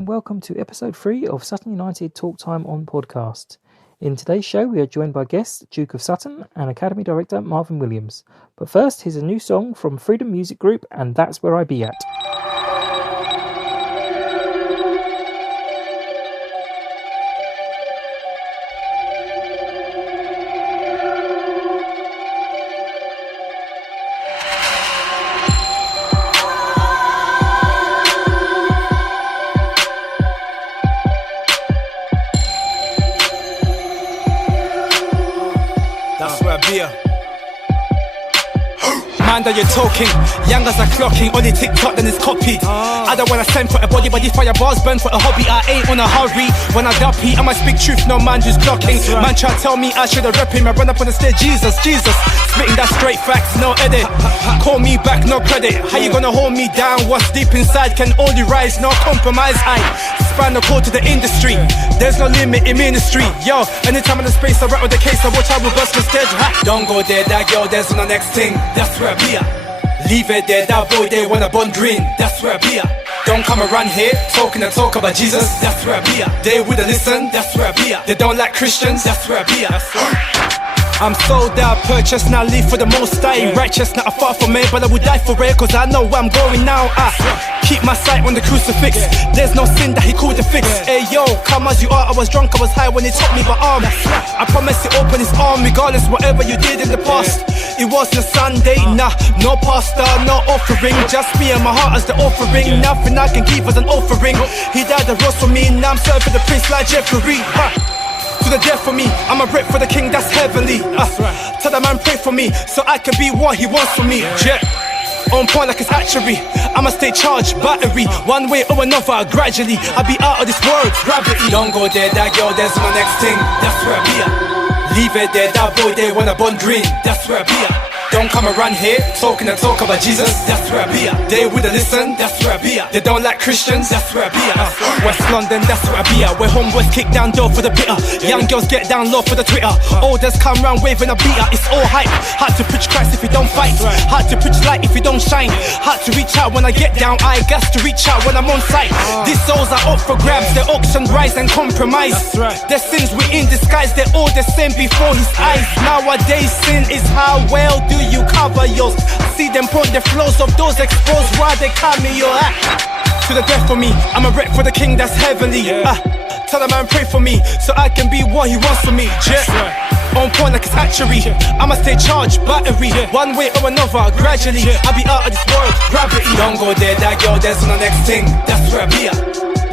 and welcome to episode 3 of Sutton United Talk Time on podcast. In today's show, we are joined by guests Duke of Sutton and Academy Director Marvin Williams. But first, here's a new song from Freedom Music Group, and That's Where I Be At. Man that you're talking, young as are clocking, only TikTok then it's copied. I don't wanna send for a body fire bars burn for a hobby. I ain't on a hurry. When I duppy, I might speak truth, no man who's clocking. Man try to tell me I should've rep him, I run up on the stage, Jesus, spitting that straight facts, no edit. Call me back, no credit. How you gonna hold me down? What's deep inside can only rise, no compromise. I span the cord to the industry. There's no limit in ministry. Yo, anytime in the space I rap with the case, I watch how we bust the stage. Don't go there, that girl, there's no next thing. That's where I be at. Leave it there, that boy they wanna bond green. That's where I be at. Don't come around here talking and talk about Jesus. That's where I be at. They wouldn't listen. That's where I be at. They don't like Christians. That's where I be at. I'm sold out, purchased, now leave for the most high. Righteous, not a far from me, but I would die for it, cause I know where I'm going now. I keep my sight on the crucifix. There's no sin that he couldn't fix. Hey yo, come as you are, I was drunk, I was high when he took me by arm. I promise to open his arm, regardless whatever you did in the past. It wasn't a Sunday, nah, no pastor, no offering. Just me and my heart as the offering. Nothing I can give as an offering. He died the rose for me, now I'm serving the prince like Jeffrey. To the death for me, I'm a rep for the king that's heavenly. Tell the man pray for me, so I can be what he wants for me. Jet, on point like it's hatchery. I'ma stay charged, battery, one way or another, gradually. I'll be out of this world, gravity. Don't go there, that girl, there's my next thing. That's where I be at. Leave it there, that boy, they wanna bond green. That's where I be at. Don't come around here talking and talk about Jesus. That's where I be at. They wouldn't listen. That's where I be at. They don't like Christians. That's where I be at. West London, that's where I be at. Where homeboys kick down door for the bitter. Young girls get down low for the Twitter. Olders come round waving a beater. It's all hype. Hard to preach Christ if you don't fight. Hard to preach light if you don't shine. Hard to reach out when I get down. I got to reach out when I'm on site. These souls are up for grabs. They're auction, rise and compromise. Their sins we in disguise. They're all the same before his eyes. Nowadays sin is how well do you cover yours. See them point the flows of those exposed while they cameo. To the death for me, I'm a rep for the king that's heavenly. Tell the man pray for me, so I can be what he wants for me. On point like it's hatchery. I'ma stay charged, battery, one way or another, gradually. I'll be out of this world, gravity. Don't go there, that girl, there's no next thing. That's where I be at.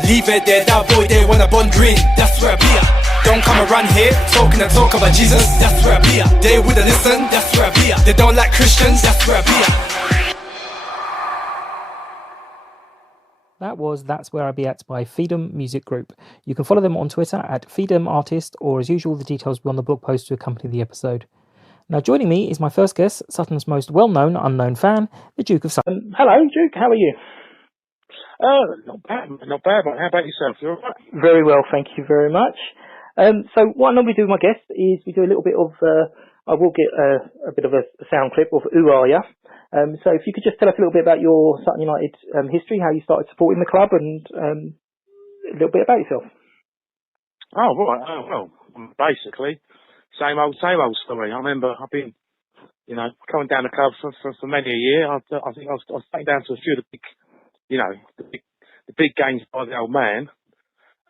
Leave it there, that boy, they wanna bond green. That's where I be at. Don't come around here talking and talk about Jesus. That's where I be at. They wouldn't listen. That's where I be at. They don't like Christians. That's where I be at. That was That's Where I Be At by Freedom Music Group. You can follow them on Twitter at Freedom Artist, or as usual, the details will be on the blog post to accompany the episode. Now, joining me is my first guest, Sutton's most well-known unknown fan, the Duke of Sutton. Hello, Duke. How are you? Not bad, man. How about yourself? You all right? Very well, thank you very much. So what I normally do with my guests is we do a little bit of, I will get a bit of a sound clip of Who Are Ya? So if you could just tell us a little bit about your Sutton United history, how you started supporting the club, and a little bit about yourself. Oh, right. Well, basically, same old story. I remember I've been, coming down the club for many a year. I think I was taken down to a few of the big, the big games by the old man.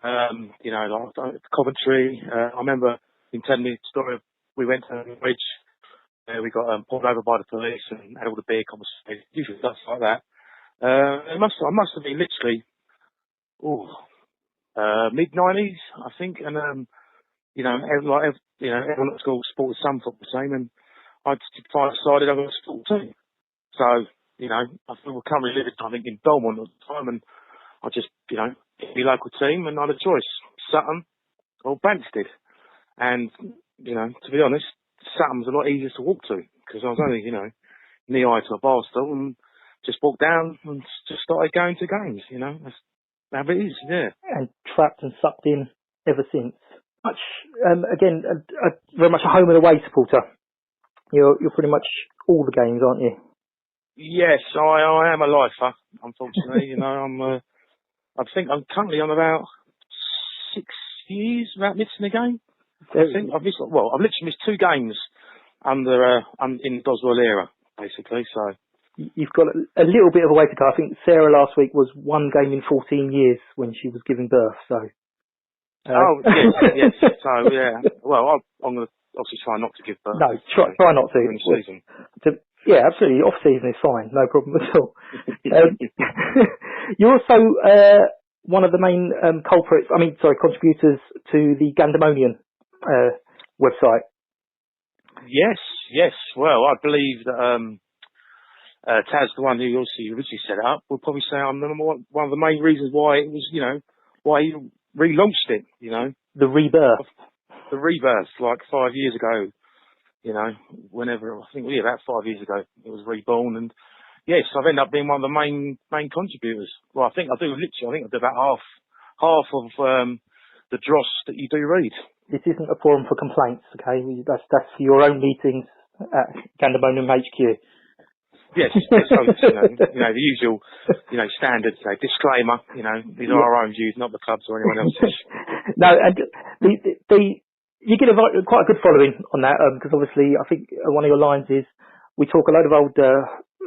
Like Coventry. I remember him telling me the story of we went to the bridge, we got pulled over by the police and had all the beer conversations, usually stuff like that. I must have been literally, mid-90s, I think, and everyone at school supported some football team, and I decided I was a football team. So, I think we're currently living, I think, in Belmont at the time, and I just, picked my local team, and I had a choice, Sutton or Banstead. And, to be honest, Sutton was a lot easier to walk to, because I was only, knee-high to a bar stool, and just walked down and just started going to games, That's how it is, yeah. And trapped and sucked in ever since. Much, again, very much a home and away supporter. You're pretty much all the games, aren't you? Yes, I am a lifer, unfortunately. I think I'm currently on about 6 years without missing a game. I think I've literally missed 2 games in the Goswell era, basically. So you've got a little bit of a way to go. I think Sarah last week was 1 game in 14 years when she was giving birth. So. Yes. So yeah. Well, I'm going to obviously try not to give birth. No, try not to. During season. Yeah, absolutely. Off season is fine, no problem at all. You're also one of the main contributors to the Gandermonium website. Yes. Well, I believe that Taz, the one who obviously originally set it up, will probably say I'm one of the main reasons why it was, why he relaunched it. The rebirth. The rebirth, like 5 years ago. Whenever, I think, about 5 years ago, it was reborn. And yes, I've ended up being one of the main contributors. Well, I think I do about half of the dross that you do read. This isn't a forum for complaints, okay? That's for your own meetings at Gandermonium HQ. Yes, the usual, standard disclaimer. These are our own views, not the club's or anyone else's. No, and you get quite a good following on that, because obviously I think one of your lines is, we talk a load of old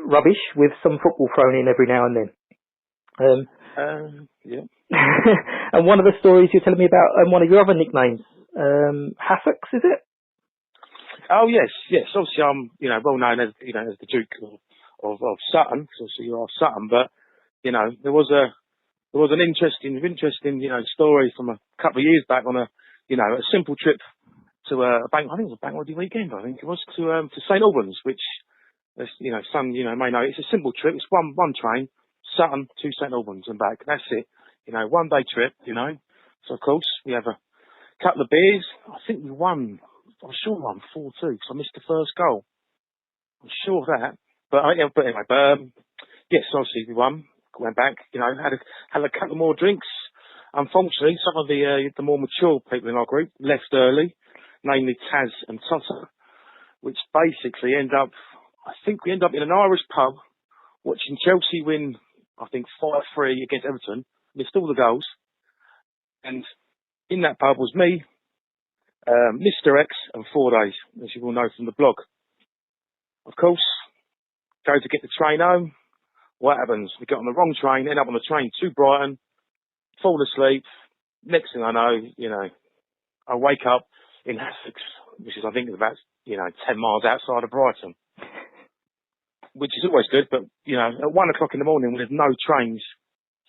rubbish with some football thrown in every now and then. Yeah. And one of the stories you're telling me about, one of your other nicknames, Hassocks, is it? Oh yes. Obviously, I'm well known as as the Duke of Sutton. So obviously you are Sutton, but there was an interesting story from a couple of years back on a simple trip to I think it was a bank holiday weekend. I think it was to St Albans, which some may know. It's a simple trip. It's one train, Sutton to St Albans and back. That's it. 1 day trip. So of course we have a couple of beers. I think we won. I'm sure we won 4-2 because I missed the first goal. I'm sure of that. But anyway, yes, obviously we won. Went back. Had a couple more drinks. Unfortunately, some of the more mature people in our group left early, namely Taz and Totter, which basically I think we end up in an Irish pub watching Chelsea win, I think 5-3 against Everton, missed all the goals. And in that pub was me, Mr. X and 4 Days, as you will know from the blog. Of course, go to get the train home. What happens? We get on the wrong train, end up on the train to Brighton, fall asleep. Next thing I know, I wake up in Hassocks, which is, I think, about, 10 miles outside of Brighton. Which is always good, but, at 1 o'clock in the morning when there's no trains,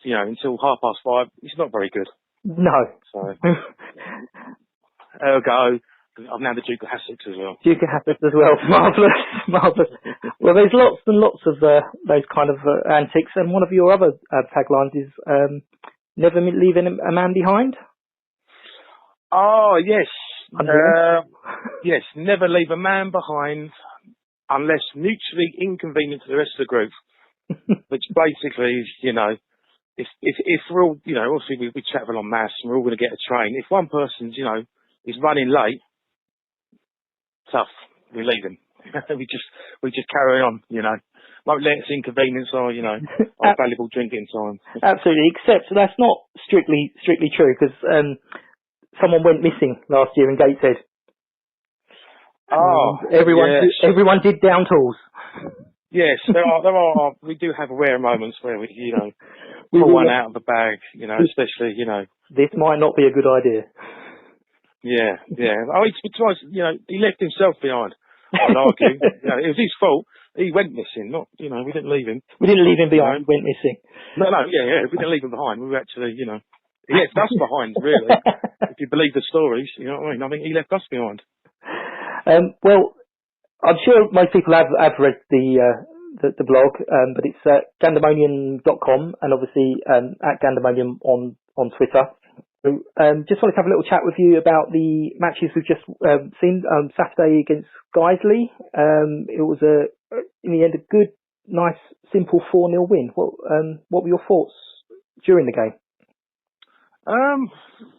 until 5:30, it's not very good. No. So, ergo, I'm now the Duke of Hassocks as well. Duke of Hassocks as well. Marvellous. Well, there's lots and lots of those kind of antics, and one of your other taglines is never leaving a man behind. Oh, yes. Yes, never leave a man behind unless mutually inconvenient to the rest of the group. Which basically is, if we're all, obviously we travel en masse and we're all going to get a train. If one person's, is running late, tough, we leave him. we just carry on, Won't let us inconvenience our, our valuable drinking time. Absolutely, except that's not strictly true, because someone went missing last year in Gateshead. Oh, everyone did down tools. Yes, there are. We do have rare moments where we, pull one out of the bag, especially, This might not be a good idea. Yeah. Oh, he left himself behind. I'd argue. It was his fault. He went missing. Not, we didn't leave him. We didn't leave him behind. He went missing. No. Yeah. We didn't leave him behind. We were actually, he left us behind. Really, if you believe the stories, you know what I mean. I think he left us behind. Well, I'm sure most people have read the blog, but it's Gandermonium.com and obviously at Gandermonium on Twitter. So, just wanted to have a little chat with you about the matches we've just seen Saturday against Guiseley. It was in the end a good, nice, simple 4-0 win. What were your thoughts during the game?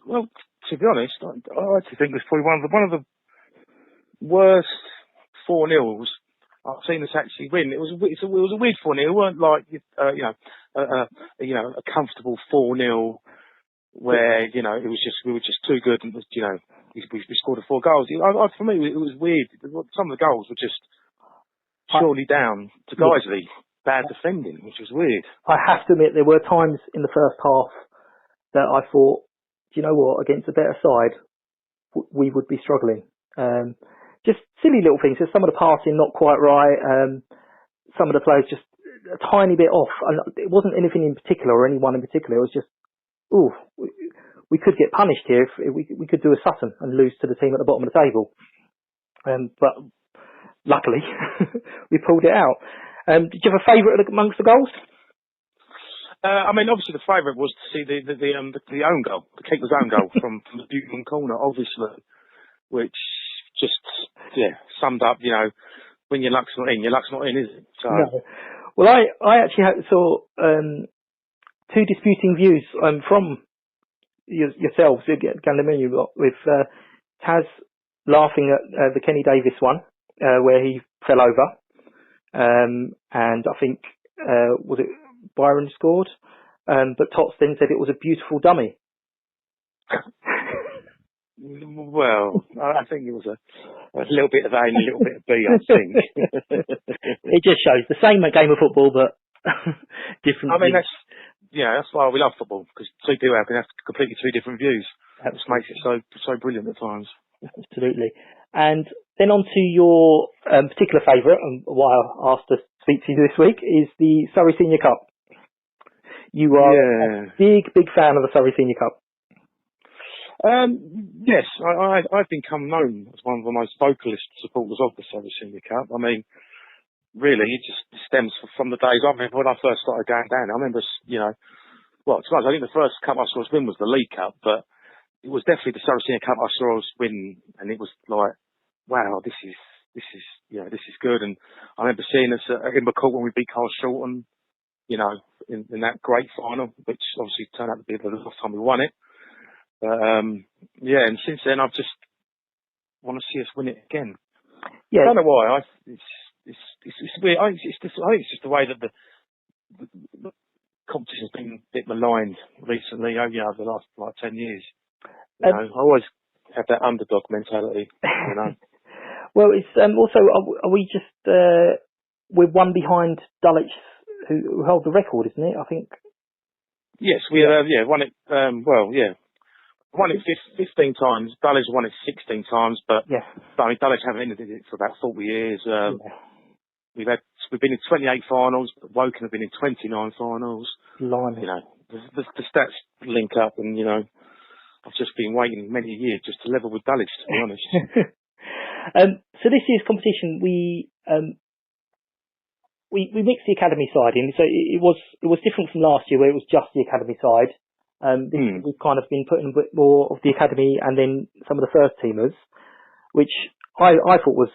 Well, to be honest, I actually think it was probably one of the worst 4-0s I've seen us actually win. It was it was a weird 4-0. It weren't like a comfortable 4-0 where it was just we were just too good and we scored 4 goals. For me it was weird. Some of the goals were just surely down to Guiseley. Bad defending, which was weird. I have to admit there were times in the first half that I thought, do you know what, against a better side we would be struggling. Just silly little things. There's some of the passing not quite right. Some of the players just a tiny bit off. And it wasn't anything in particular or anyone in particular. It was just, we could get punished here. If we could do a Sutton and lose to the team at the bottom of the table. But luckily, we pulled it out. Did you have a favourite amongst the goals? Obviously the favourite was to see the own goal, the keeper's own goal from the Duke corner, obviously, which just summed up. When your luck's not in, is it? So. No. Well, I actually saw 2 disputing views from yourselves at Gandermonium Blog, with Taz laughing at the Kenny Davis one where he fell over, and I think was it Byron scored, but Tots then said it was a beautiful dummy. Well, I think it was a little bit of A and a little bit of B, I think. It just shows the same game of football, but different. That's why we love football, because 2 people can have completely 2 different views. That makes it so brilliant at times. Absolutely. And then on to your particular favourite, and why I asked to speak to you this week, is the Surrey Senior Cup. You are a big fan of the Surrey Senior Cup. Yes, I've become known as one of the most vocalist supporters of the Surrey Senior Cup. I mean, really, it just stems from the days. I remember when I first started going down. I remember, I think the first cup I saw us win was the League Cup, but it was definitely the Surrey Senior Cup I saw us win, and it was like, wow, this is good. And I remember seeing us at Invercourt when we beat Carl Shorten, in that great final, which obviously turned out to be the last time we won it. And since then I just want to see us win it again. Yeah. I don't know why. It's weird. I think it's just the way that the competition's been a bit maligned recently. Over the last 10 years. I always have that underdog mentality. Well, it's also are we just we're one behind Dulwich, who hold the record, isn't it? I think. Yes, we won it. Won it 15 times. Dulwich won it 16 times, but Dulwich haven't ended it for about 40 years. We've been in 28 finals. Woking have been in 29 finals. Blimey. The stats link up, and I've just been waiting many years just to level with Dulwich, to be honest. So this year's competition, we mixed the academy side in, so it was different from last year where it was just the academy side. We've kind of been putting a bit more of the academy and then some of the first teamers, which I thought was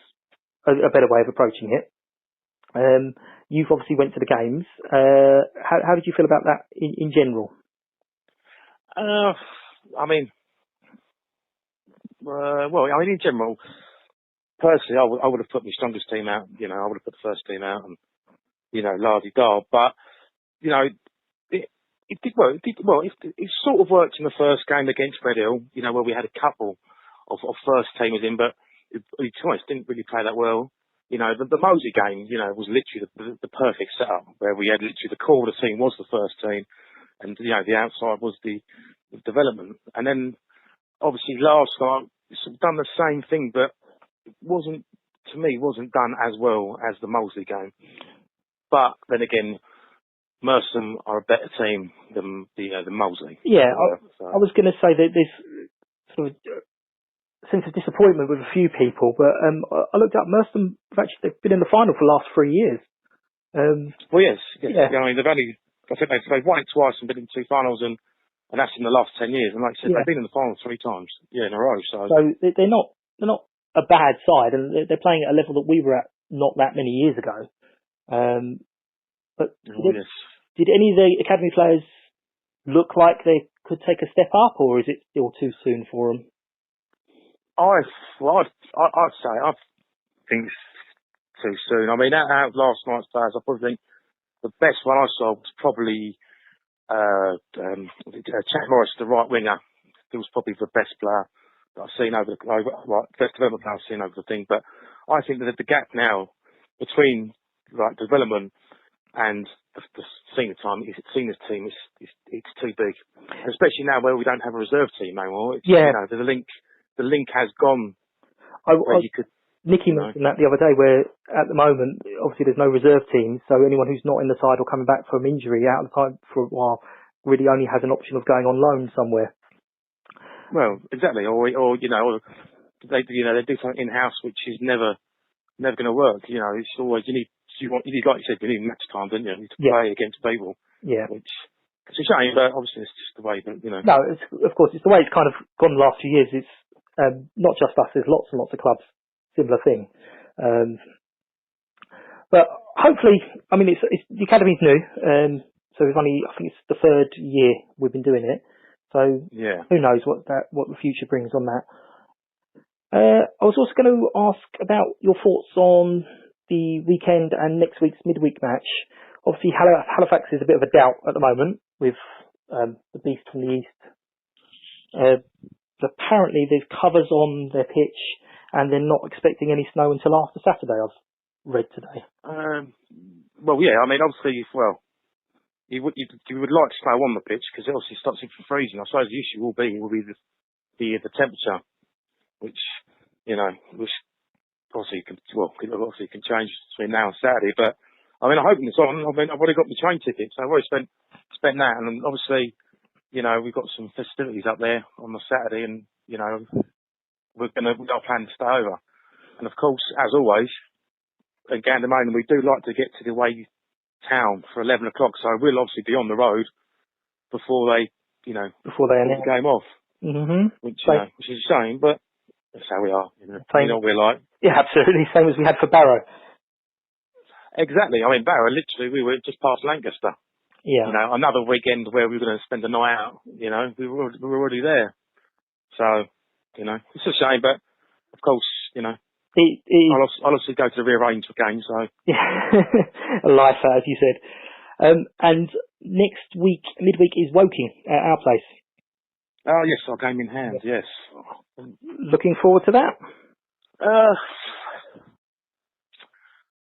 a better way of approaching it. You've obviously went to the games. How did you feel about that in general? In general, personally, I would have put my strongest team out. I would have put the first team out, and la-di-da. But it did work. It sort of worked in the first game against Red Hill. Where we had a couple of first teamers in, but to be honest, didn't really play that well. The Moseley game, was literally the perfect setup where we had literally the core of the team was the first team, and the outside was the development. And then obviously last time it's done the same thing, but it wasn't done as well as the Moseley game. But then again, Merstham are a better team than the Moseley. Yeah, I was going to say that there's sort of sense of disappointment with a few people, but I looked up Merstham. They've been in the final for the last 3 years. Well, yes. Yeah. I mean, they've won it twice and been in 2 finals, and that's in the last 10 years. And like I said, they've been in the final 3 times, in a row. So they're not a bad side, and they're playing at a level that we were at not that many years ago. But did any of the academy players look like they could take a step up, or is it still too soon for them? I'd say I think it's too soon. I mean, out of last night's players, I probably think the best one I saw was probably Jack Morris, the right winger. He was probably the best player that I've seen best development player I've seen over the thing. But I think that the gap now between like development and the senior team it's too big, especially now where we don't have a reserve team anymore. You know, the link has gone. Nicky mentioned that the other day, where at the moment, obviously there's no reserve team, so anyone who's not in the side or coming back from injury out of the time for a while really only has an option of going on loan somewhere. Well, exactly, or they do something in house which is never going to work. You know, it's always you need like you said, you need match time, don't you? You need to play against people. Yeah. Which it's a shame, but obviously it's just the way. But you know, no, of course it's the way it's kind of gone the last few years. It's not just us. There's lots and lots of clubs similar thing. But hopefully, I mean, it's the academy's new, so we've only, I think it's the third year we've been doing it. So who knows what the future brings on that. I was also going to ask about your thoughts on the weekend and next week's midweek match. Obviously, Halifax is a bit of a doubt at the moment with the Beast from the East. Apparently, there's covers on their pitch, and they're not expecting any snow until after Saturday, I've read today. Well, yeah, I mean, obviously, you would like snow on the pitch because it obviously stops it from freezing. I suppose the issue will be the temperature, which obviously can change between now and Saturday. But I mean, I'm hoping it's on. I mean, I've already got my train ticket, so I've already spent that, and obviously, we've got some festivities up there on the Saturday, and we're planning to stay over. And of course, as always, at Gandermonium, we do like to get to the away town for 11 o'clock, so we'll obviously be on the road before they end the game off. Mm-hmm. Which is a shame, but that's how we are. You know what we're like. Yeah, absolutely. Same as we had for Barrow. Exactly. I mean, Barrow, literally, we were just past Lancaster. Yeah. Another weekend where we were going to spend the night out. We were already there. So, it's a shame, but of course, I'll obviously go to the rearranged game. So yeah, a life as you said. And next week, midweek is Woking at our place. Oh yes, our game in hand. Yes. Looking forward to that.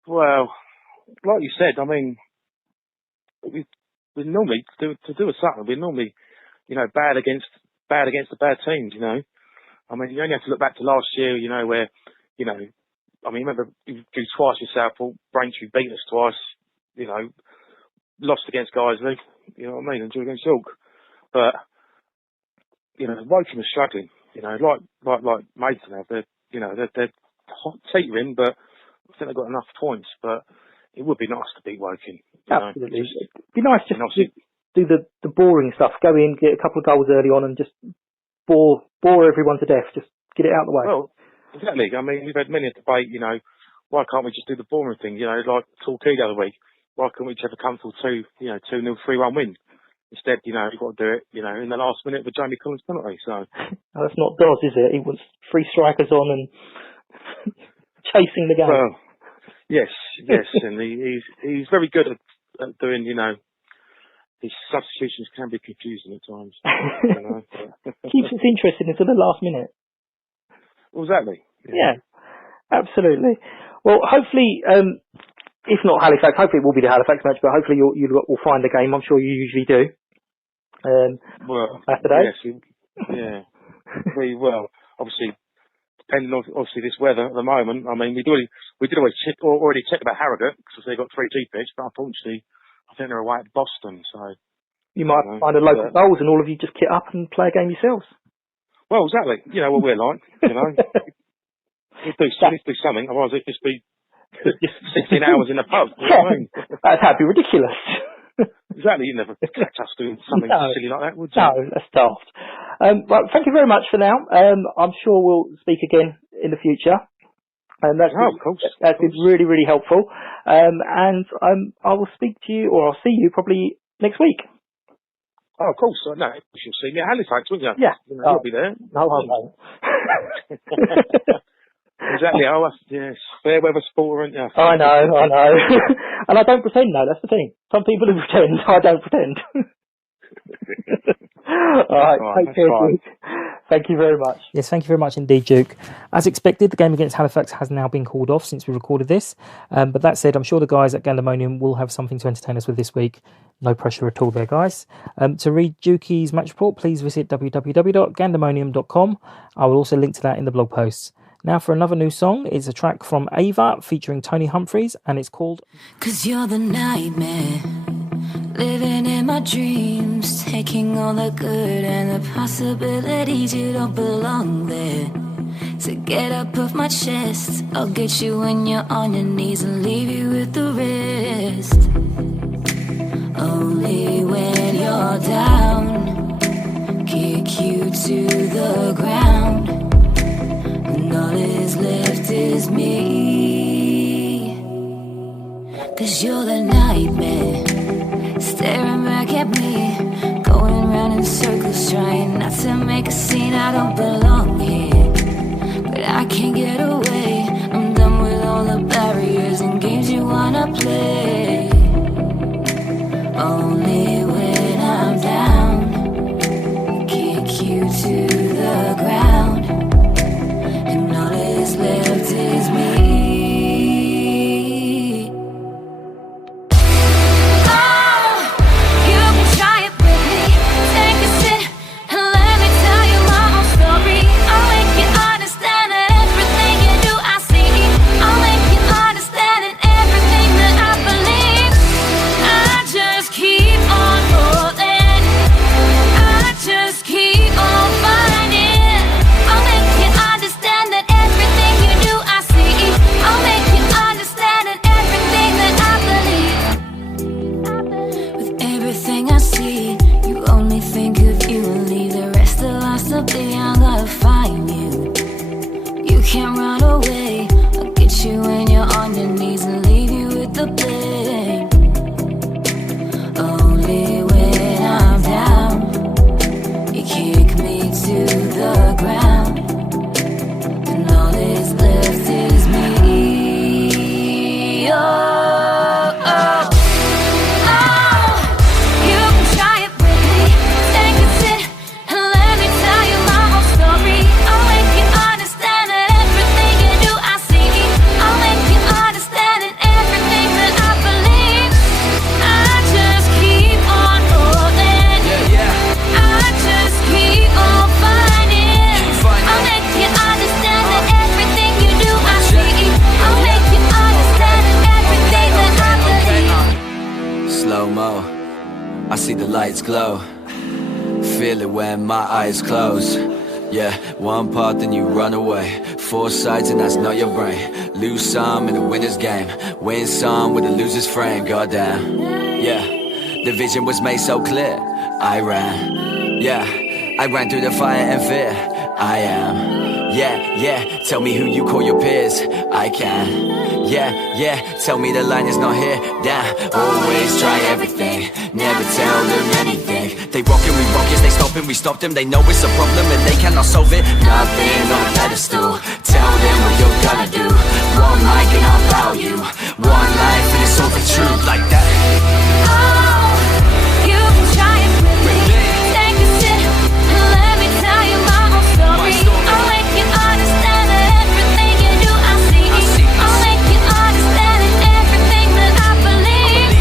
Well, like you said, I mean, we normally to do a Sutton. We're normally, bad against the bad teams. I mean, you only have to look back to last year. Where, I mean, remember you drew twice with Southport, Braintree beat us twice. Lost against Guiseley. You know what I mean, and drew against York. But Woking was struggling. Like Maidstone have. They're hot teetering, but I think they've got enough points. But it would be nice to beat Woking. Absolutely. It'd be nice just to do the boring stuff. Go in, get a couple of goals early on, and just bore everyone to death. Just get it out of the way. Well, exactly. I mean, we've had many a debate. Why can't we just do the boring thing? Like Torquay the other week. Why can't we just have a comfortable 2-0, 3-1 win? Instead, you've got to do it, in the last minute with Jamie Collins' penalty. So that's not Dawes, is it? He wants 3 strikers on and chasing the game. Well, yes, and he's very good at doing, his substitutions can be confusing at times. Keeps us interested until the last minute. Well, exactly. Yeah, absolutely. Well, hopefully, if not Halifax, hopefully it will be the Halifax match, but hopefully you'll find the game. I'm sure you usually do. Saturday. Yes, very well. Obviously, depending on this weather at the moment. I mean, we did already check about Harrogate because they got 3G pitch, but unfortunately, I think they're away at Boston. So you might find a local goals and all of you just kit up and play a game yourselves. Well, exactly. You know what we're like. We do something. Otherwise, it'd just be 16 hours in a pub. You know what I mean? That'd be ridiculous. Exactly, you never catch us doing something silly like that, would you? No, that's daft. Well, thank you very much for now. I'm sure we'll speak again in the future. Of course. That's been really, really helpful. And I will speak to you, or I'll see you probably next week. Oh, of course. No, you'll see me at Halifax, won't you? Yeah. You'll be there. No, I won't. Exactly. Oh, yes. Fair weather sport, aren't you? I know. And I don't pretend, though. That's the thing. Some people who pretend. I don't pretend. All right. Take care, Duke. Thank you very much. Yes, thank you very much indeed, Duke. As expected, the game against Halifax has now been called off since we recorded this. But that said, I'm sure the guys at Gandermonium will have something to entertain us with this week. No pressure at all there, guys. To read Dukey's match report, please visit www.gandermonium.com. I will also link to that in the blog posts. Now for another new song. It's a track from Ava featuring Tony Humphries, and it's called 'Cause you're the nightmare, living in my dreams, taking all the good and the possibilities. You don't belong there, so get up off my chest. I'll get you when you're on your knees and leave you with the rest. Only when you're down, kick you to the ground, and all is left is me. 'Cause you're the nightmare, staring back at me, going round in circles, trying not to make a scene. I don't belong here, but I can't get away. I'm done with all the barriers and games you wanna play. Only when I'm down, kick you to the ground, and all that's left is me. I see the lights glow, feel it when my eyes close. Yeah, one path then you run away, 4 sides and that's not your brain. Lose some in the winner's game, win some with a loser's frame. Goddamn, yeah, the vision was made so clear. I ran through the fire and fear. I am, yeah, tell me who you call your peers. I can, yeah, tell me the line is not here. Damn, always try everything, never tell them anything. They rockin', we rock it, they stoppin', we stop them. They know it's a problem and they cannot solve it. Nothing on a pedestal, tell them what you're gonna do. One mic and I'll bow you, one life and it's all the truth. Like that. Oh, you can try it with me. Take a sip and let me tell you my whole story. I'll make you understand that everything you do I see. I'll make you understand that everything that I believe.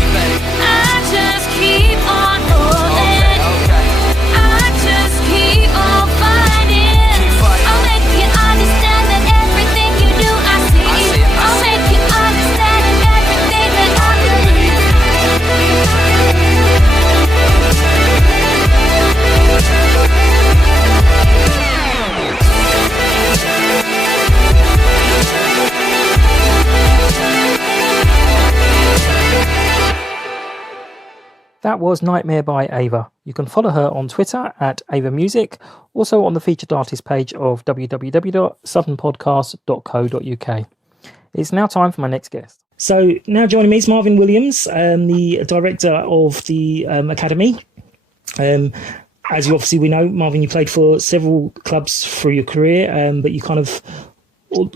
I just keep on holding. I just keep on fighting. I'll make you understand that everything you do I see. I'll make you understand that everything that I believe. That was Nightmare by Ava. You can follow her on Twitter at Ava Music, also on the featured artist page of www.suttonpodcast.co.uk. It's now time for my next guest. So now joining me is Marvin Williams, the director of the Academy. As you obviously we know, Marvin, you played for several clubs through your career, but you kind of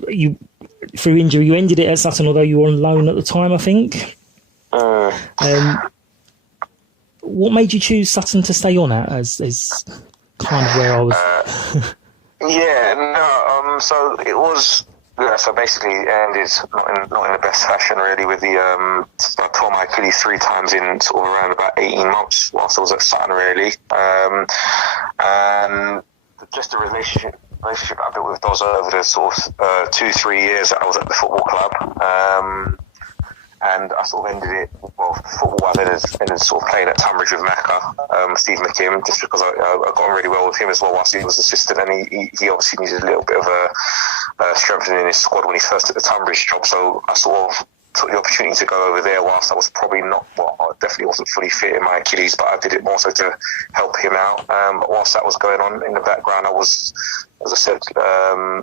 you through injury you ended it at Sutton, although you were on loan at the time, I think. What made you choose Sutton to stay on at as kind of where I was? So it was. Yeah, so basically it ended not in the best fashion really with the I tore my Achilles 3 times in sort of around about 18 months whilst I was at Sutton really. And just the relationship I built with Doz over the sort of 2-3 years that I was at the football club. And I sort of ended it, football-wise, ended sort of playing at Tunbridge with Macca, Steve McKim, just because I got on really well with him as well whilst he was assistant, and he obviously needed a little bit of a strengthening in his squad when he first took the Tunbridge job, so I sort of took the opportunity to go over there whilst I was probably not, I definitely wasn't fully fit in my Achilles, but I did it more so to help him out. But whilst that was going on in the background, I was, as I said,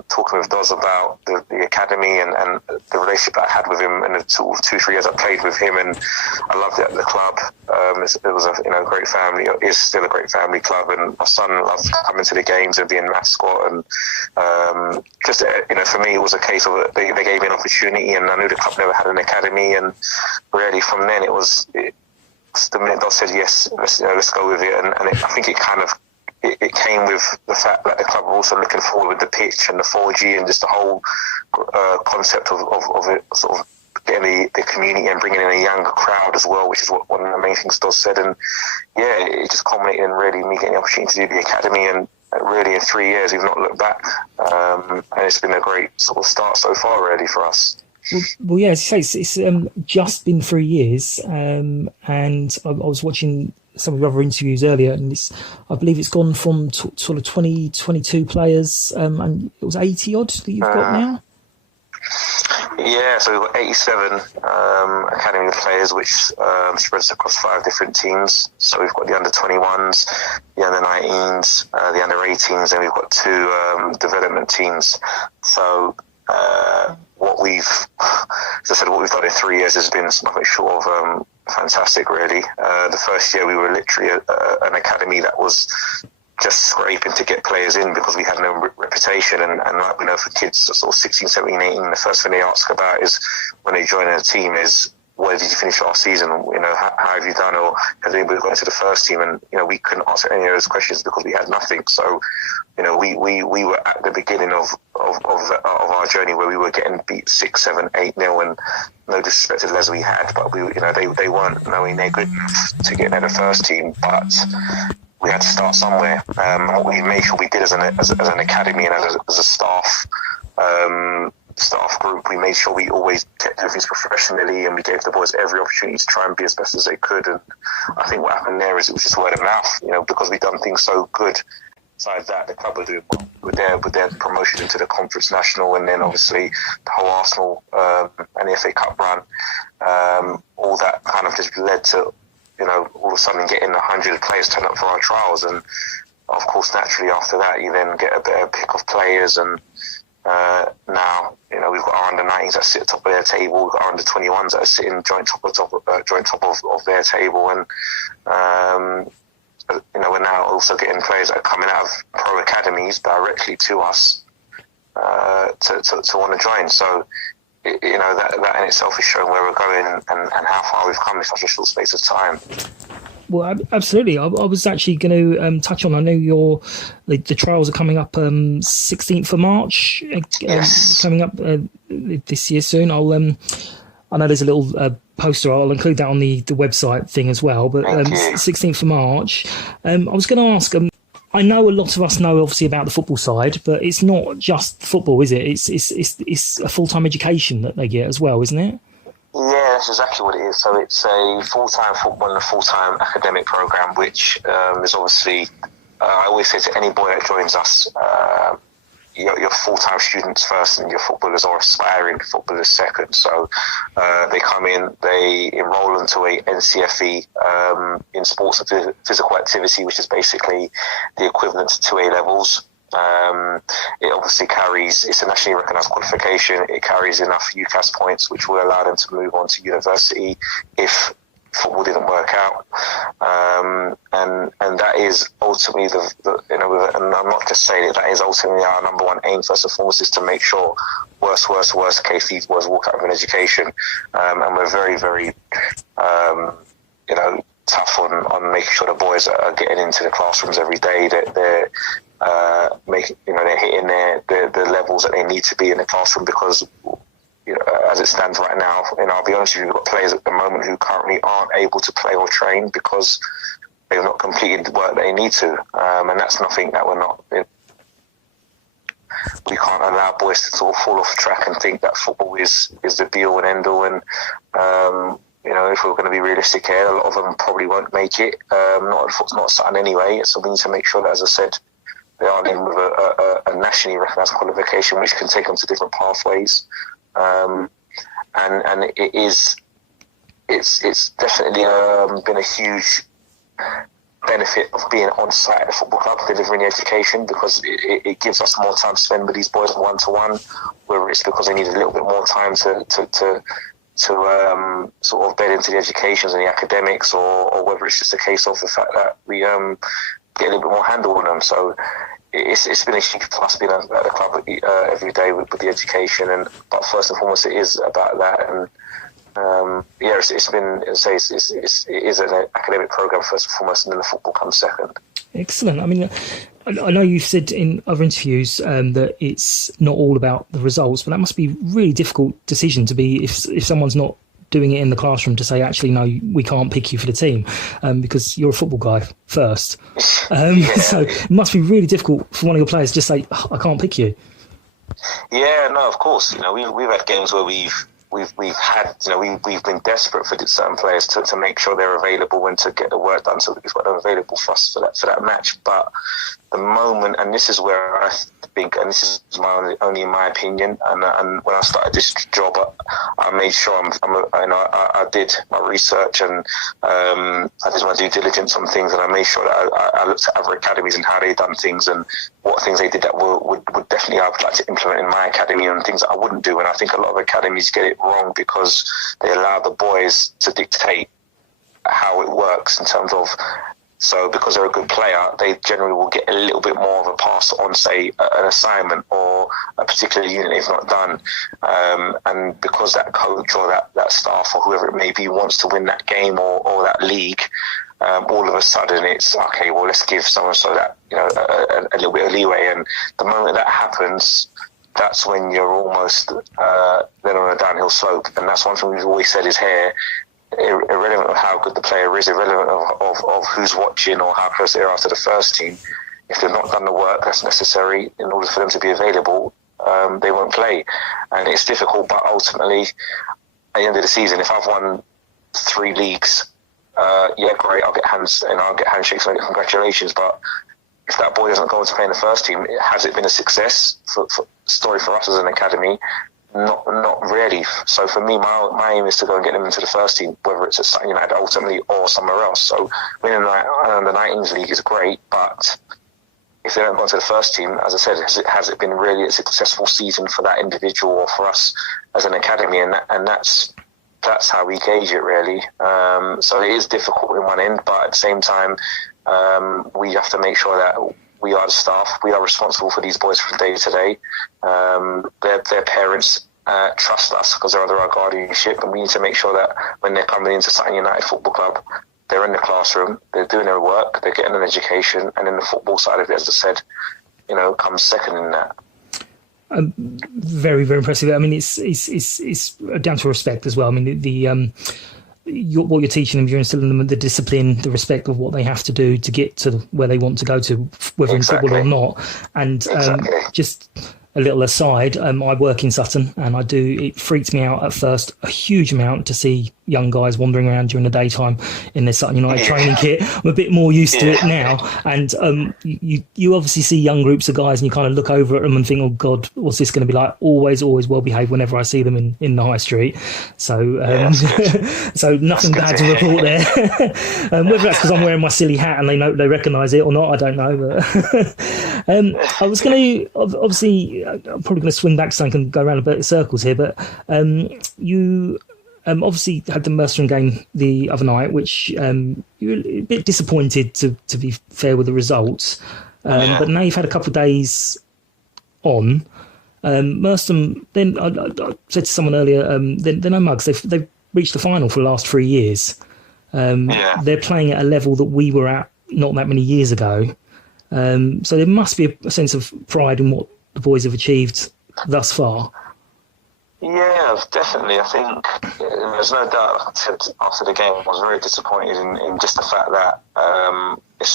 talking with Doz about the academy and the relationship I had with him and the sort of 2-3 years I played with him, and I loved it at the club. It was a great family. It is still a great family club, and my son loves coming to the games and being mascot, and for me it was a case of they gave me an opportunity, and I knew the club never had an academy, and really from then the minute Doz said yes, let's go with it, and I think it came with the fact that the club were also looking forward with the pitch and the 4G and just the whole concept of it, sort of getting the community and bringing in a younger crowd as well, which is what one of the main things Doz said. And yeah, it just culminated in really me getting the opportunity to do the academy, and really in 3 years we've not looked back, and it's been a great sort of start so far really for us. Well, yeah, it's just been 3 years, and I was watching some of your other interviews earlier, and I believe it's gone from sort of 22 players, and it was 80 odd that you've got now. Yeah, so we've got 87 academy players, which spreads across 5 different teams. So we've got the under-21s, the under-19s, the under-18s, and we've got 2 development teams. So what we've done in 3 years has been nothing short of fantastic, really. The first year we were literally an academy that was just scraping to get players in because we had no reputation, and like we know for kids sort of 16, 17, 18, the first thing they ask about is when they join a team is, where did you finish last season? How have you done? Or has anybody got into the first team? And we couldn't answer any of those questions because we had nothing. So we were at the beginning of our journey where we were getting beat 6, 7, 8-0, and no disrespect to Les we had, but they weren't knowing they're good enough to get in the first team, but we had to start somewhere. What we made sure we did as an academy and as a staff group, we made sure we always kept doing things professionally, and we gave the boys every opportunity to try and be as best as they could. And I think what happened there is it was just word of mouth, because we'd done things so good. Besides that, the club were doing well with their promotion into the Conference National, and then obviously the whole Arsenal and the FA Cup run. All that kind of just led to all of a sudden getting 100 players turn up for our trials, and of course naturally after that you then get a better pick of players, and now we've got our under-19s that sit at the top of their table, we've got our under-21s that are sitting joint top of their table, and we're now also getting players that are coming out of pro academies directly to us to want to join. So that in itself is showing where we're going and how far we've come in such a short space of time. Well, absolutely. I was actually going to touch on. I know the trials are coming up 16th of March. Yes. Coming up this year soon. I know there's a little poster. I'll include that on the website thing as well. But 16th of March. I was going to ask. I know a lot of us know obviously about the football side, but it's not just football, is it? It's a full-time education that they get as well, isn't it? Yeah, that's exactly what it is. So it's a full-time football and a full-time academic program, which is obviously, I always say to any boy that joins us, your full-time students first and your footballers or aspiring footballers second. So they come in, they enroll into a NCFE in sports and physical activity, which is basically the equivalent to 2 A-levels. It obviously it's a nationally recognised qualification. It carries enough UCAS points, which will allow them to move on to university if football didn't work out. And that is ultimately and I'm not just saying it, that is ultimately our number one aim first and foremost, is to make sure worst case, these boys walk out of an education, and we're very, very, tough on making sure the boys are getting into the classrooms every day. That they're they're hitting the levels that they need to be in the classroom, because as it stands right now, I'll be honest with you, we've got players at the moment who currently aren't able to play or train because they've not completed the work they need to, and that's nothing that we're not. We can't allow boys to sort of fall off track and think that football is the be all and end all. And if we're going to be realistic here, a lot of them probably won't make it. Not Sutton anyway. So we need to make sure that, as I said, they are in with a nationally recognised qualification, which can take them to different pathways. And it's definitely been a huge benefit of being on site at the football club delivering the education, because it gives us more time to spend with these boys one-to-one, whether it's because they need a little bit more time to sort of bed into the educations and the academics, or whether it's just a case of the fact that we get a little bit more handle on them. So it's been a huge plus being at the club every day with the education, but first and foremost it is about that. And it's been, it is an academic program first and foremost, and then the football comes second. Excellent. I mean, I know you've said in other interviews that it's not all about the results, but that must be a really difficult decision to be if someone's not doing it in the classroom, to say, actually, no, we can't pick you for the team, because you're a football guy first. So it must be really difficult for one of your players to just say, I can't pick you. Yeah, no, of course. We've had games where we've been desperate for certain players to make sure they're available and to get the work done, so we've got them available for us for that match. But the moment, and this is where I think, and this is only in my opinion, and when I started this job, I made sure I did my research, and I did my due diligence on things, and I made sure that I looked at other academies and how they done things, and what things they did that would definitely I would like to implement in my academy, and things that I wouldn't do. And I think a lot of academies get it wrong because they allow the boys to dictate how it works in terms of, so because they're a good player, they generally will get a little bit more of a pass on, say, an assignment or a particular unit they've not done. And because that coach or that staff or whoever it may be wants to win that game or that league, all of a sudden it's, okay, well, let's give someone so that, a little bit of leeway. And the moment that happens, that's when you're almost then on a downhill slope. And that's one thing we've always said is here, irrelevant of how good the player is, irrelevant of who's watching or how close they are to the first team, if they've not done the work that's necessary in order for them to be available, they won't play. And it's difficult, but ultimately, at the end of the season, if I've won 3 leagues, great, I'll get handshakes and congratulations. But if that boy doesn't go on to play in the first team, has it been a success story for us as an academy? Not really. So for me, my aim is to go and get them into the first team, whether it's at Sutton United ultimately or somewhere else. So winning the 19s league is great, but if they don't go into the first team, as I said, has it been really a successful season for that individual or for us as an academy? And that's how we gauge it, really. So it is difficult in one end, but at the same time, we have to make sure that we are the staff. We are responsible for these boys from day to day. Their parents trust us because they're under our guardianship, and we need to make sure that when they're coming into Sutton United Football Club, they're in the classroom, they're doing their work, they're getting an education, and then the football side of it, as I said, comes second in that. Very, very impressive. I mean, it's down to respect as well. I mean, what you're teaching them, you're instilling them the discipline, the respect of what they have to do to get to where they want to go to, whether in football or not. And just a little aside, I work in Sutton, and it freaks me out at first a huge amount to see young guys wandering around during the daytime in their Sutton United training kit. I'm a bit more used to it now, and you obviously see young groups of guys and you kind of look over at them and think, oh God, what's this going to be like? Always well behaved whenever I see them in the high street. So so nothing bad to report there. Whether that's because I'm wearing my silly hat and they recognise it or not, I don't know. But I was going to, obviously, I'm probably going to swing back so I can go around a bit of circles here, but you obviously had the Merstham game the other night, which you were a bit disappointed, to be fair, with the results. But now you've had a couple of days on. Merstham, then I said to someone earlier, they're no mugs. They've reached the final for the last 3 years. They're playing at a level that we were at not that many years ago. So there must be a sense of pride in what the boys have achieved thus far. Yeah, definitely. I think there's no doubt, like I said after the game, I was very disappointed in just the fact that,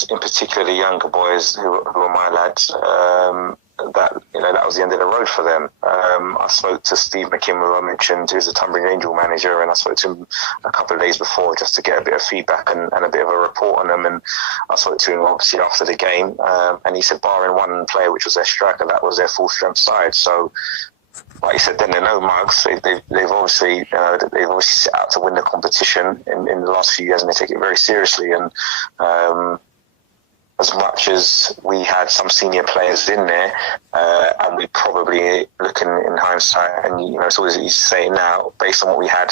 in particular, the younger boys who are my lads, that was the end of the road for them. I spoke to Steve McKim, who I mentioned, who's the Tunbridge Angel manager, and I spoke to him a couple of days before just to get a bit of feedback and a bit of a report on them. And I spoke to him obviously after the game, and he said, barring one player, which was their striker, that was their full strength side. So, like you said, then they're no mugs. They've obviously set out to win the competition in the last few years, and they take it very seriously. And as much as we had some senior players in there, and we probably, looking in hindsight, and it's always easy to say now, based on what we had,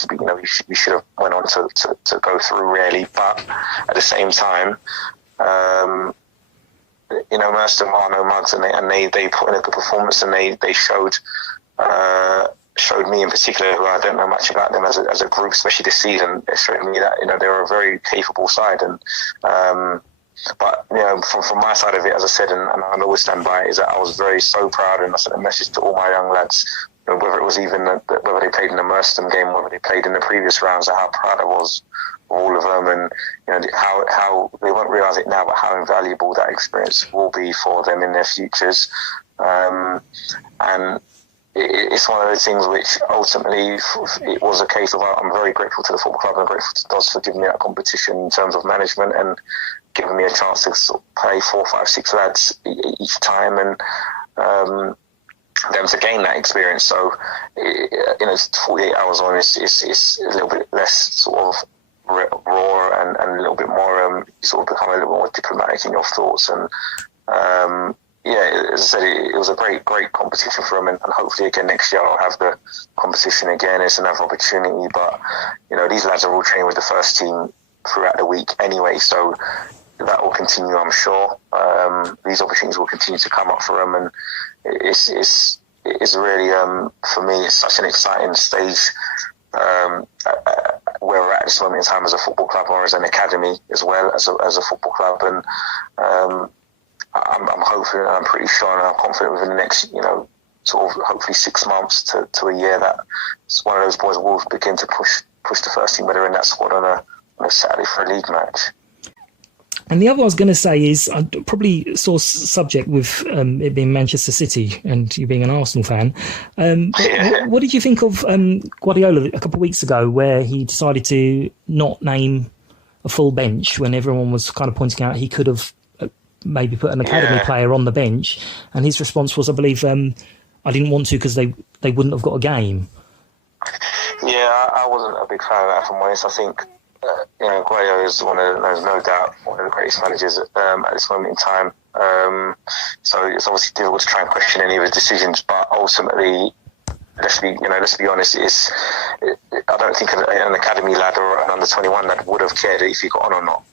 we should have went on to go through really. But at the same time, Merstham are no mugs, and they put in a good performance, and they showed me in particular, who I don't know much about them as a group, especially this season. It showed me that they're a very capable side, and but from my side of it, as I said, and I'll always stand by it, is that I was so proud, and I sent a message to all my young lads, whether it was even whether they played in the Merstham game, whether they played in the previous rounds, how proud I was of all of them, and how they won't realise it now, but how invaluable that experience will be for them in their futures, and it's one of those things which ultimately it was a case of, I'm very grateful to the football club and grateful to DOS for giving me that competition in terms of management and giving me a chance to sort of play 4, 5, 6 lads each time, and them to gain that experience. So 48 hours on, it's a little bit less sort of raw and a little bit more, you sort of become a little more diplomatic in your thoughts, and as I said, it was a great competition for them, and hopefully again next year I'll have the competition again. It's another opportunity, but these lads are all training with the first team throughout the week anyway, so that will continue, I'm sure. These opportunities will continue to come up for them, and it's really, for me, it's such an exciting stage where we're at this moment in time as a football club, or as an academy as well as a football club, and I'm hoping, and I'm pretty sure, and I'm confident within the next, sort of hopefully 6 months to a year, that one of those boys will begin to push the first team, whether in that squad on a Saturday for a league match. And the other I was going to say is, probably sort of subject with it being Manchester City and you being an Arsenal fan. What did you think of Guardiola a couple of weeks ago, where he decided to not name a full bench when everyone was kind of pointing out he could have maybe put an academy player on the bench, and his response was, I believe, I didn't want to because they wouldn't have got a game. Yeah, I wasn't a big fan of that, if I'm honest. I think Guardiola is there's no doubt one of the greatest managers at this moment in time. So it's obviously difficult to try and question any of his decisions, but ultimately, let's be honest, I don't think an academy lad or an under-21 lad would have cared if he got on or not.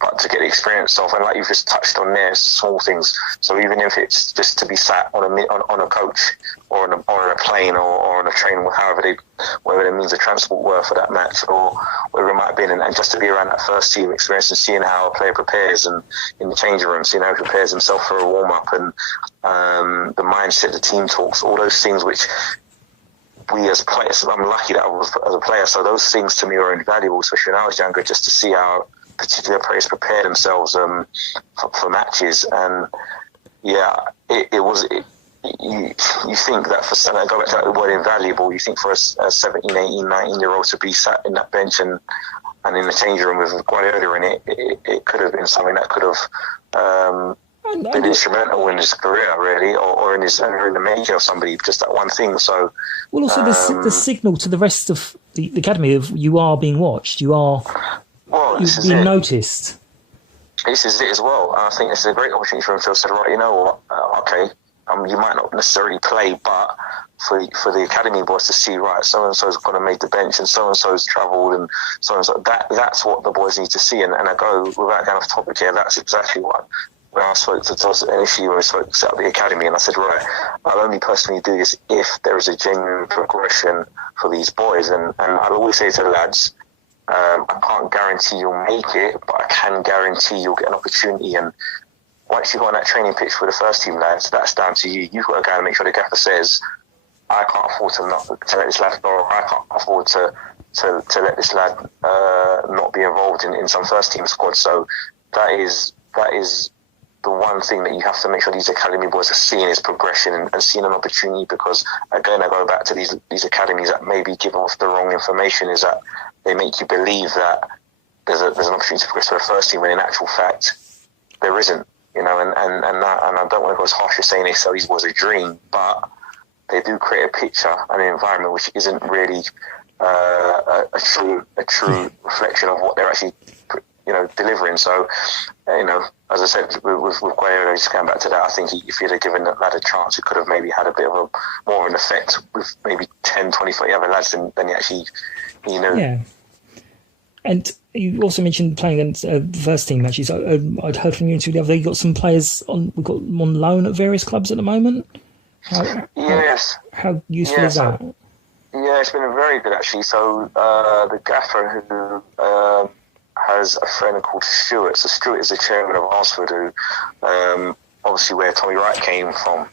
But to get the experience of, and like you've just touched on there, small things. So even if it's just to be sat on a coach or on a plane or on a train, whether the means of transport were for that match, or whatever it might have been, and just to be around that first team experience and seeing how a player prepares, and in the changing room, seeing how he prepares himself for a warm up, and the mindset, the team talks, all those things which we as players, I'm lucky that I was as a player, so those things to me were invaluable, especially when I was younger, just to see how particular players prepare themselves for matches. And it was. You think that go back to that word invaluable, you think for a 17, 18, 19-year-old to be sat in that bench and in the changing room with Guardiola in it could have been something that could have been instrumental in his career, really, or in the making of somebody, just that one thing. So, well, also the signal to the rest of the academy of you are being watched, you are being noticed. This is it as well. I think it's a great opportunity for him to have said, right, you know what, okay, you might not necessarily play, but for the academy boys to see, right, so-and-so's going to make the bench and so-and-so's travelled and so-and-so, that's what the boys need to see. And I go, without going off topic here, that's exactly what when I spoke to Toz initially, when we spoke set up the academy, and I said, right, I'll only personally do this if there is a genuine progression for these boys. And I'll always say to the lads, I can't guarantee you'll make it, but I can guarantee you'll get an opportunity. And once you go on that training pitch for the first team lads, that's down to you. You've got to go and make sure the gaffer says, I can't afford to let this lad go, or I can't afford to let this lad not be involved in some first team squad. So that is the one thing that you have to make sure these academy boys are seeing is progression and seeing an opportunity, because again, I go back to these academies that maybe give off the wrong information, is that they make you believe that there's an opportunity to progress to the first team when in actual fact there isn't, and I don't want to go as harsh as saying they sell these boys a dream, but they do create a picture and an environment which isn't really a true reflection of what they're actually delivering. So as I said with Guayo, just going back to that, I think if he'd have given that lad a chance, he could have maybe had a bit of more of an effect with maybe 10, 20, 30 other lads than he actually Yeah. And you also mentioned playing against first team matches. I'd heard from you two the other day, you got some players we've got them on loan at various clubs at the moment. How useful is that? Yeah, it's been very good actually. So the gaffer who has a friend called Stuart. So Stuart is the chairman of Arsford, who obviously where Tommy Wright came from,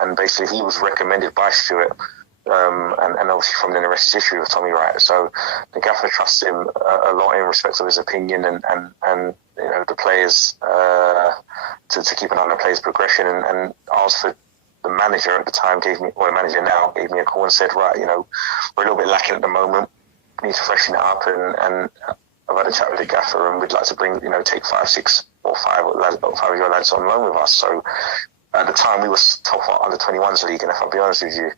and basically he was recommended by Stuart, and obviously from then the rest is history with Tommy Wright. So the gaffer trusts him a lot in respect of his opinion and the players to keep an eye on the players' progression. And Arsford, the manager at the time gave me a call and said, right, we're a little bit lacking at the moment. We need to freshen it up, and I've had a chat with the gaffer, and we'd like to bring, take 5, 6 or 5-year-old lads on loan with us. So at the time we were top under 21s league, and if I'll be honest with you,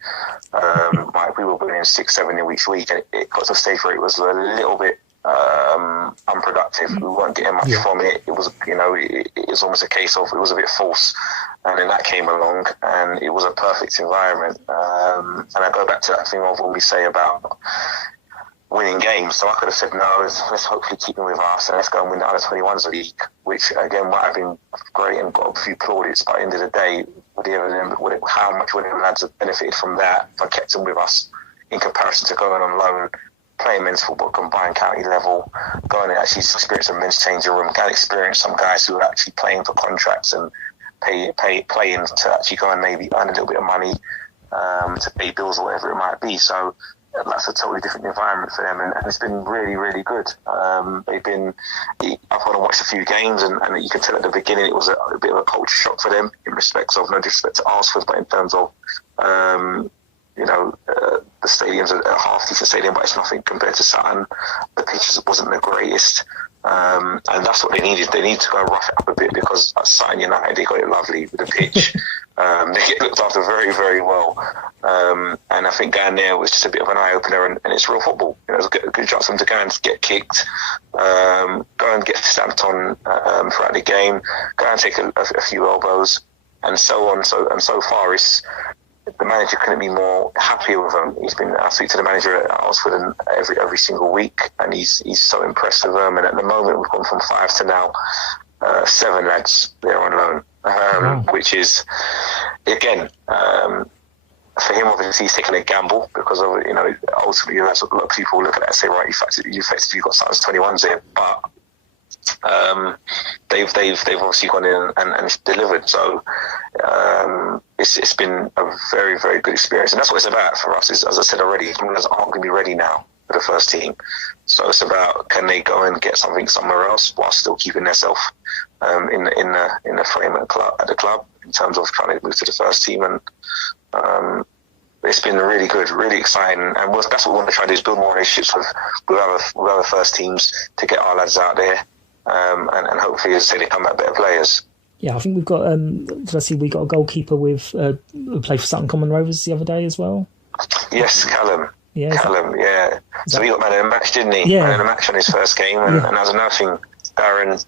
we were winning 6-7 each week, and it got to a stage where it was a little bit unproductive. We weren't getting much from it. It was, it was almost a case of it was a bit false. And then that came along, and it was a perfect environment. And I go back to that thing of when we say about winning games. So I could have said, no, let's hopefully keep them with us, and let's go and win the under 21s league, which again might have been great and got a few plaudits. But at the end of the day, how much would the lads have benefited from that if I kept them with us in comparison to going on loan, playing men's football combined county level, going and actually experience a men's changing room, go and experience some guys who are actually playing for contracts and playing to actually go and maybe earn a little bit of money to pay bills or whatever it might be. So that's a totally different environment for them, and it's been really, really good. I've gone and watched a few games, and you can tell at the beginning it was a bit of a culture shock for them in respects of, no disrespect to Arsford, but in terms of the stadium's a half decent stadium, but it's nothing compared to Sutton. The pitches wasn't the greatest, and that's what they needed. They need to go rough it up a bit, because at Sutton United they got it lovely with the pitch. They get looked after very, very well, and I think going there was just a bit of an eye opener, and it's real football. It was a good chance for them to go and get kicked, go and get stamped on throughout the game, go and take a few elbows, and so on. So far, the manager couldn't be more happy with them. I speak to the manager at Arsford every single week, and he's so impressed with them. And at the moment, we've gone from 5 to now 7 lads there on loan, which is, again, for him, obviously, he's taking a gamble, because of ultimately, a lot of people look at that and say, right, you effectively got Sutton's 21s there, but they've obviously gone in and delivered. So it's been a very, very good experience, and that's what it's about for us. Is, as I said already, players aren't going to be ready now for the first team, so it's about, can they go and get something somewhere else while still keeping themselves in the frame at the club in terms of trying to move to the first team. And it's been really good, really exciting, and that's what we want to try and do, is build more relationships with other first teams to get our lads out there. And hopefully, as I say, they come back better players. Yeah, I think we've got. We got a goalkeeper who played for Sutton Common Rovers the other day as well. Yes, Callum. Yeah, Callum. Yeah. So he got man of the match, didn't he? Yeah. Man of the match on his first game, and that was another thing. Darren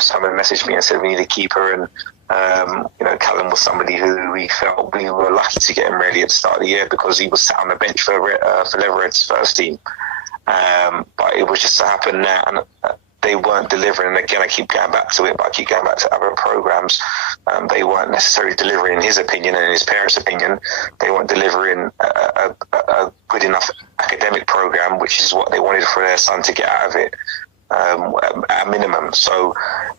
Simon messaged me and said we need a keeper, and Callum was somebody who we felt we were lucky to get him ready at the start of the year, because he was sat on the bench for Leverett's first team. But it was just to happen that, and they weren't delivering. And again, I keep going back to it, but I keep going back to other programs. They weren't necessarily delivering, in his opinion and in his parents' opinion. They weren't delivering a good enough academic program, which is what they wanted for their son to get out of it, at a minimum. So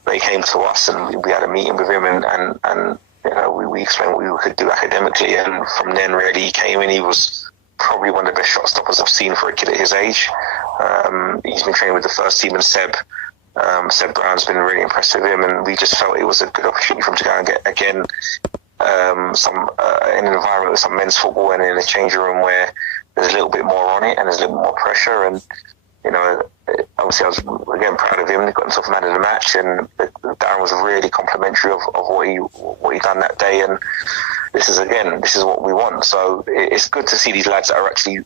they came to us, and we had a meeting with him, and we explained what we could do academically. And from then, really, he came in. He was probably one of the best shot stoppers I've seen for a kid at his age. He's been training with the first team, and Seb Brown's been really impressed with him, and we just felt it was a good opportunity for him to go and get, again, in an environment with some men's football and in a changing room where there's a little bit more on it and there's a little bit more pressure. And, obviously I was, again, proud of him. He got himself man of the match, and Darren was really complimentary of what he done that day. And this is what we want. So it's good to see these lads that are actually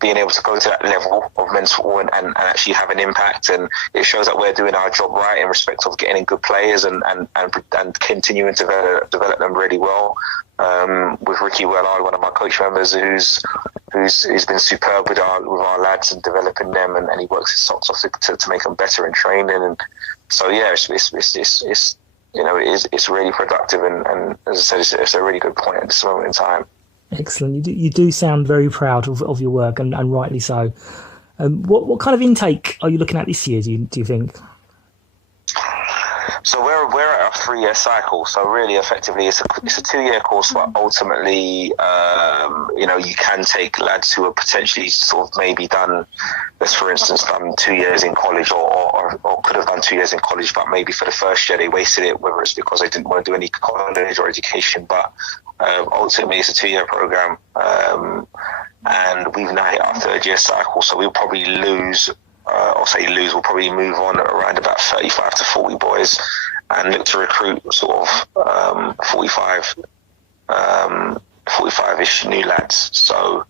being able to go to that level of men's football and actually have an impact. And it shows that we're doing our job right in respect of getting in good players and continuing to develop them really well. With Ricky Wellard, one of my coach members, who's been superb with our lads and developing them, and he works his socks off to make them better in training. And so it's really productive, and as I said, it's a really good point at this moment in time. Excellent. You do sound very proud of your work, and rightly so. What kind of intake are you looking at this year, do you think? So we're at a 3-year cycle. So really, effectively, it's a 2-year course, but ultimately, you can take lads who are potentially sort of maybe done, let's for instance, done 2 years in college, or could have done 2 years in college, but maybe for the first year they wasted it, whether it's because they didn't want to do any college or education. But ultimately, it's a 2-year program, and we've now hit our 3rd-year cycle. So we'll probably we'll probably move on around about 35 to 40 boys and look to recruit sort of 45-ish new lads. So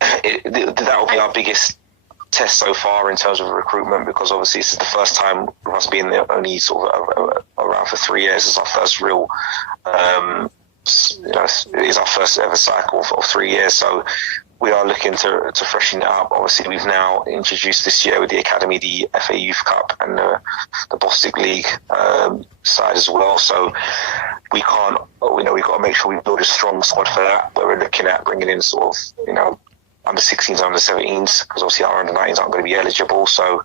that will be our biggest test so far in terms of recruitment, because obviously this is the first time of us being there only sort of around for 3 years. It's our first real, it is our first ever cycle of 3 years. So we are looking to freshen it up. Obviously, we've now introduced this year with the academy the FA Youth Cup and the Bostik League side as well. So we've got to make sure we build a strong squad for that, where we're looking at bringing in sort of, under 16s, under 17s, because obviously our under 19s aren't going to be eligible. So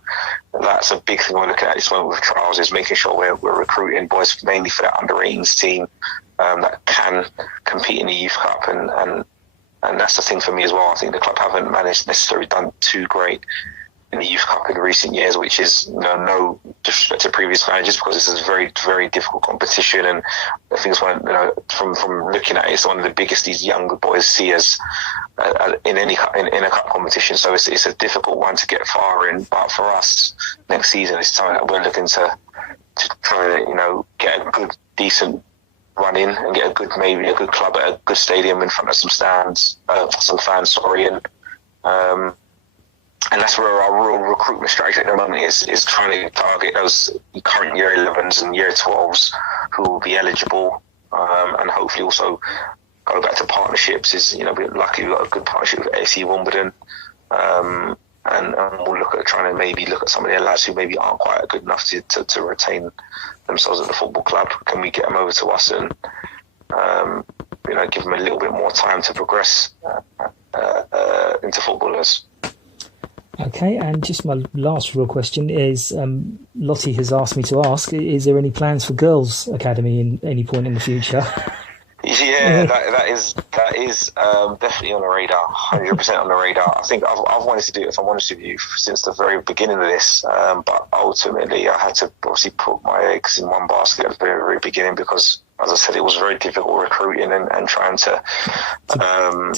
that's a big thing we're looking at this moment with trials, is making sure we're recruiting boys mainly for that under 18s team that can compete in the Youth Cup. And that's the thing for me as well. I think the club haven't managed necessarily done too great in the Youth Cup in recent years, which is no disrespect to previous managers, because this is a very, very difficult competition. And I think it's from looking at it, it's one of the biggest these younger boys see as in any in a cup competition. So it's a difficult one to get far in. But for us, next season, it's something that we're looking to try to get a good, decent run in and get a good club at a good stadium in front of some fans, and that's where our real recruitment strategy at the moment is trying to target those current year 11s and year 12s who will be eligible, and hopefully also go back to partnerships. We're lucky we've got a good partnership with AC Wimbledon, and we'll look at some of their lads who maybe aren't quite good enough to retain themselves at the football club. Can we get them over to us and give them a little bit more time to progress into footballers? Okay, and just my last real question is, Lottie has asked me to ask, is there any plans for Girls Academy in any point in the future? Yeah, that is definitely on the radar, 100% on the radar. I think I've wanted to do it, if I'm honest with you, since the very beginning of this. But ultimately, I had to obviously put my eggs in one basket at the very, very beginning, because, as I said, it was very difficult recruiting and trying to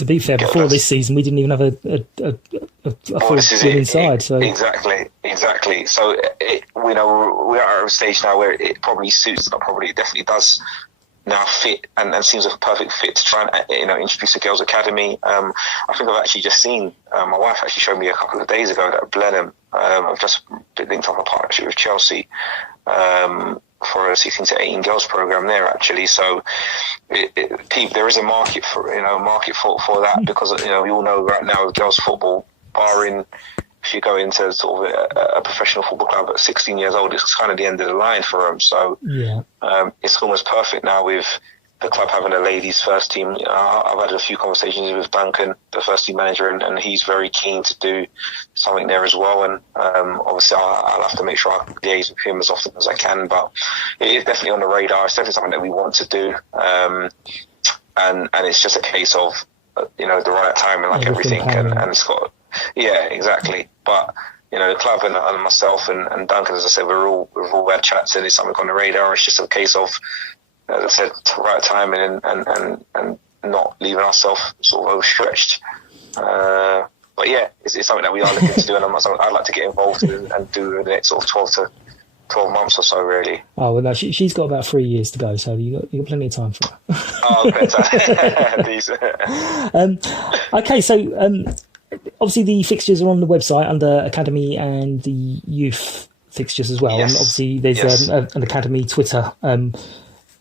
be fair, before this season, we didn't even have a full team inside. So exactly. So we are at a stage now where it probably suits, it definitely does now fit and seems a perfect fit to try and introduce a girls' academy. I think I've actually just seen, my wife actually showed me a couple of days ago that at Blenheim, I've just linked up a partnership with Chelsea for a 16 to 18 girls program there actually. So there is a market for that, because we all know right now with girls football, barring if you go into sort of a professional football club at 16 years old, it's kind of the end of the line for them. So it's almost perfect now with the club having a ladies first team. I've had a few conversations with Duncan, the first team manager, and he's very keen to do something there as well. And obviously I'll have to make sure I liaise with him as often as I can, but it is definitely on the radar. It's definitely something that we want to do. And it's just a case of, the right time and like everything. And it's got, exactly. But, the club and myself and Duncan, as I said, we've all had chats, and it's something on the radar. It's just a case of, as I said, right timing and not leaving ourselves sort of overstretched. But yeah, it's something that we are looking to do, and something I'd like to get involved in and do in the next sort of 12 months or so, really. Oh, well, no, she's got about 3 years to go, so you got plenty of time for her. Oh, better. Decent. Okay, so obviously the fixtures are on the website under Academy and the youth fixtures as well. Yes. And obviously there's an Academy Twitter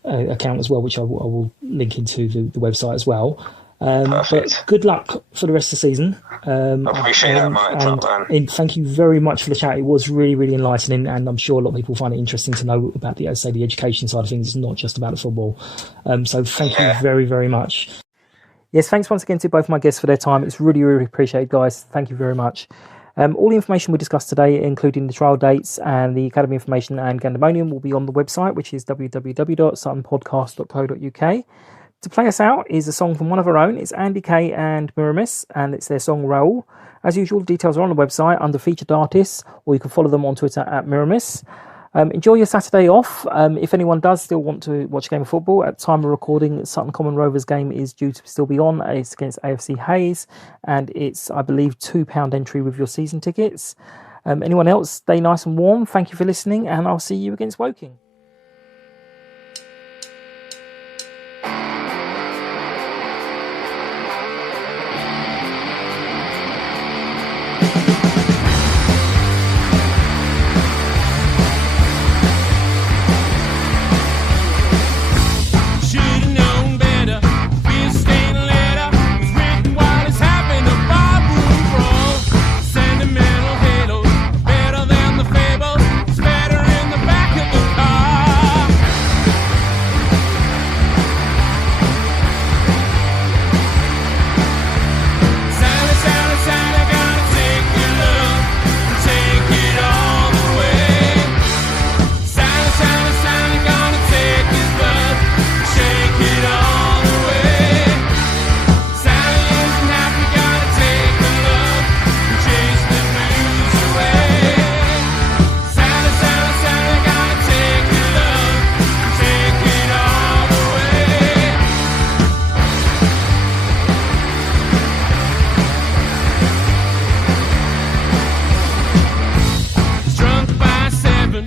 account as well, which I will link into the website as well. But good luck for the rest of the season. I appreciate that, mate. And thank you very much for the chat. It was really, really enlightening, and I'm sure a lot of people find it interesting to know about the education side of things. It's not just about the football. So thank you very, very much. Yes, thanks once again to both my guests for their time. It's really, really appreciated, guys. Thank you very much. All the information we discussed today, including the trial dates and the Academy information and Gandermonium, will be on the website, which is www.suttonpodcast.co.uk. To play us out is a song from one of our own. It's Andy Kay and MiRmIs, and it's their song Raul. As usual, the details are on the website under featured artists, or you can follow them on Twitter at MiRmIs. Enjoy your Saturday off. If anyone does still want to watch a game of football, at time of recording, Sutton Common Rovers game is due to still be on. It's against AFC Hayes, and it's, I believe, £2 entry with your season tickets. Anyone else, stay nice and warm. Thank you for listening, and I'll see you against Woking. Drunk by 7